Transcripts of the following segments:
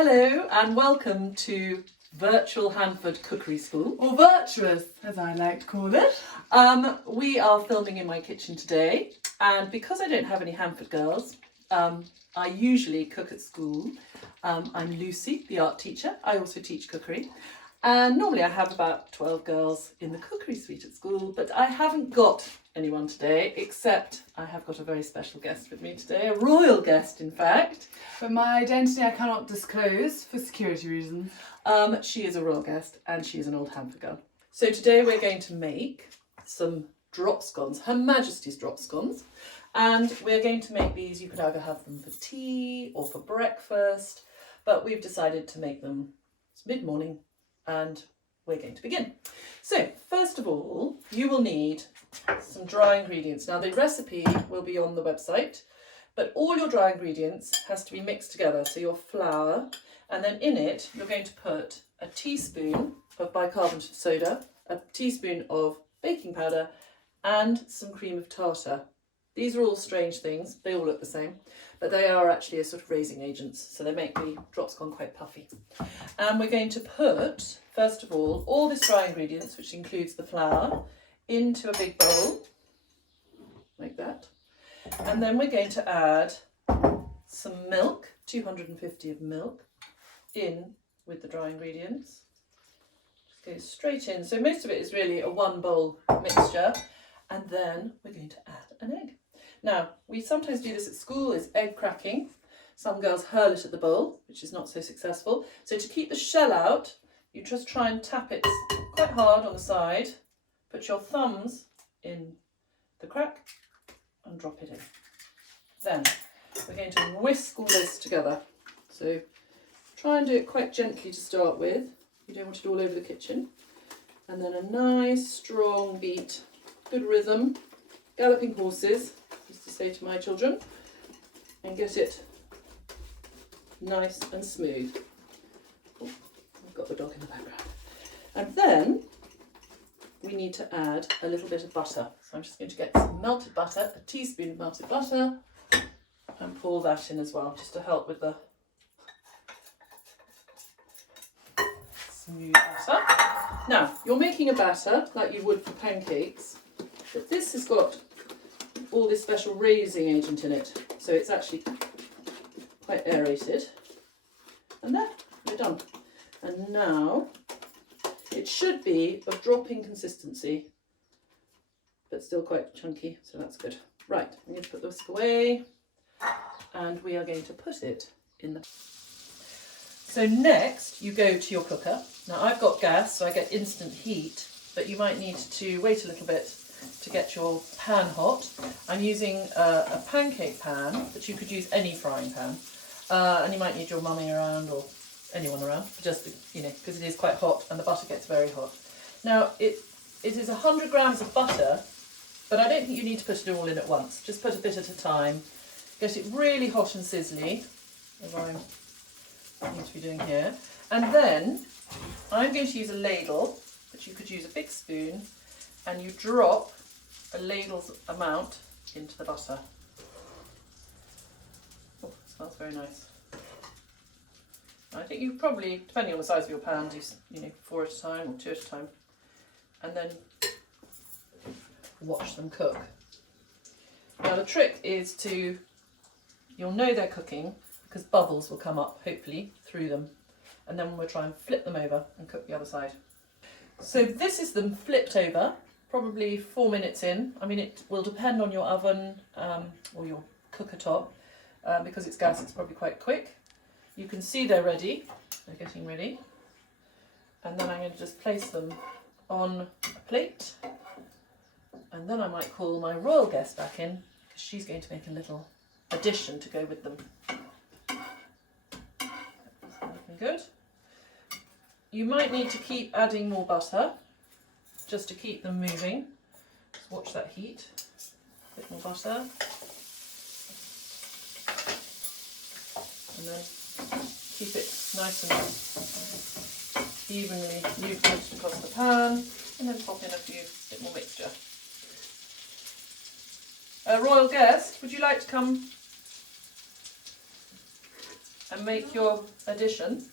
Hello and welcome to Virtual Hanford Cookery School. Or virtuous, as I like to call it. We are filming in my kitchen today, and because I don't have any Hanford girls, I usually cook at school. I'm Lucy, the art teacher. I also teach cookery. And normally I have about 12 girls in the cookery suite at school, but I haven't got anyone today, except I have got a very special guest with me today, a royal guest in fact. But my identity I cannot disclose for security reasons. She is a royal guest and she is an old Hanford girl. So today we're going to make some drop scones, Her Majesty's drop scones. And we're going to make these, you could either have them for tea or for breakfast, but we've decided to make them, it's mid-morning, and we're going to begin. So first of all, you will need some dry ingredients. Now the recipe will be on the website, but all your dry ingredients has to be mixed together. So your flour, and then in it, you're going to put a teaspoon of bicarbonate of soda, a teaspoon of baking powder, and some cream of tartar. These are all strange things, they all look the same, but they are actually a sort of raising agents, so they make the drop scone quite puffy. And we're going to put, first of all this dry ingredients, which includes the flour, into a big bowl, like that. And then we're going to add some milk, 250 of milk, in with the dry ingredients. Just go straight in. So most of it is really a one bowl mixture. And then we're going to add an egg. Now, we sometimes do this at school, is egg cracking. Some girls hurl it at the bowl, which is not so successful. So to keep the shell out, you just try and tap it quite hard on the side, put your thumbs in the crack and drop it in. Then we're going to whisk all this together. So try and do it quite gently to start with. You don't want it all over the kitchen. And then a nice strong beat, good rhythm, galloping horses, used to say to my children, and get it nice and smooth. Oh, I've got the dog in the background. And then we need to add a little bit of butter. So I'm just going to get some melted butter, a teaspoon of melted butter, and pour that in as well, just to help with the smooth batter. Now, you're making a batter like you would for pancakes, but this has got all this special raising agent in it, so it's actually quite aerated. And there, we're done. And now it should be of dropping consistency, but still quite chunky, so that's good. Right, I'm going to put the whisk away, and we are going to put it in the... So next you go to your cooker. Now I've got gas, so I get instant heat, but you might need to wait a little bit to get your pan hot. I'm using a pancake pan, but you could use any frying pan. And you might need your mummy around or anyone around, just, you know, because it is quite hot and the butter gets very hot. Now it is 100 grams of butter, but I don't think you need to put it all in at once. Just put a bit at a time. Get it really hot and sizzly, as I need to be doing here. And then I'm going to use a ladle, but you could use a big spoon, and you drop a ladle's amount into the butter. Oh, it smells very nice. I think you probably, depending on the size of your pan, do 4 at a time or 2 at a time, and then watch them cook. Now the trick is you'll know they're cooking because bubbles will come up, hopefully, through them, and then we'll try and flip them over and cook the other side. So this is them flipped over, probably 4 minutes in. I mean, it will depend on your oven or your cooker top. Because it's gas, it's probably quite quick. You can see they're ready, they're getting ready. And then I'm going to just place them on a plate. And then I might call my royal guest back in, because she's going to make a little addition to go with them. That's looking good. You might need to keep adding more butter, just to keep them moving. Just watch that heat. A bit more butter. And then keep it nice and evenly lubricated across the pan, and then pop in a bit more mixture. Royal guest, would you like to come and make your addition.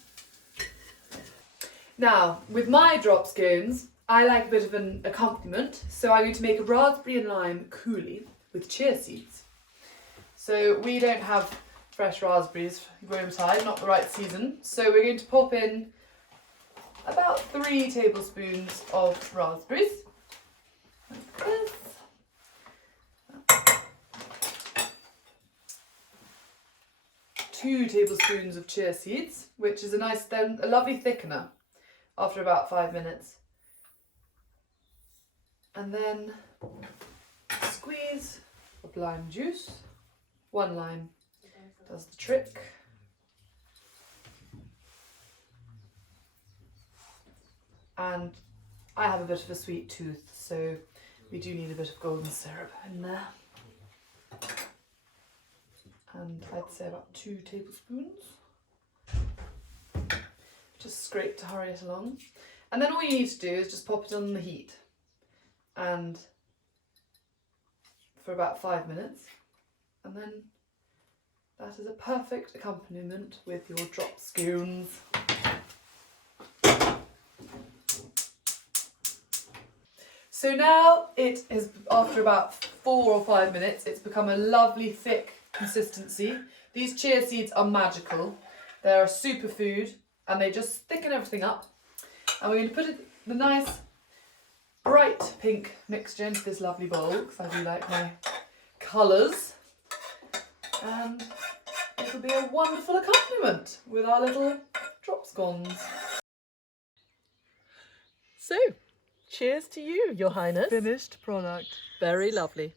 Now, with my drop scones, I like a bit of an accompaniment, so I'm going to make a raspberry and lime coulis with chia seeds. So we don't have fresh raspberries grown tide, not the right season, so we're going to pop in about 3 tablespoons of raspberries, like this. 2 tablespoons of chia seeds, which is a lovely thickener after about 5 minutes. And then a squeeze of lime juice. 1 lime does the trick. And I have a bit of a sweet tooth, so we do need a bit of golden syrup in there. And I'd say about 2 tablespoons. Just scrape to hurry it along. And then all you need to do is just pop it on the heat and for about 5 minutes. And then that is a perfect accompaniment with your drop scones. So now it is, after about 4 or 5 minutes, it's become a lovely thick consistency. These chia seeds are magical. They're a superfood and they just thicken everything up. And we're going to put the nice bright pink mixture into this lovely bowl, because I do like my colours. And it'll be a wonderful accompaniment with our little drop scones. So, cheers to you, Your Highness. Finished product. Very lovely.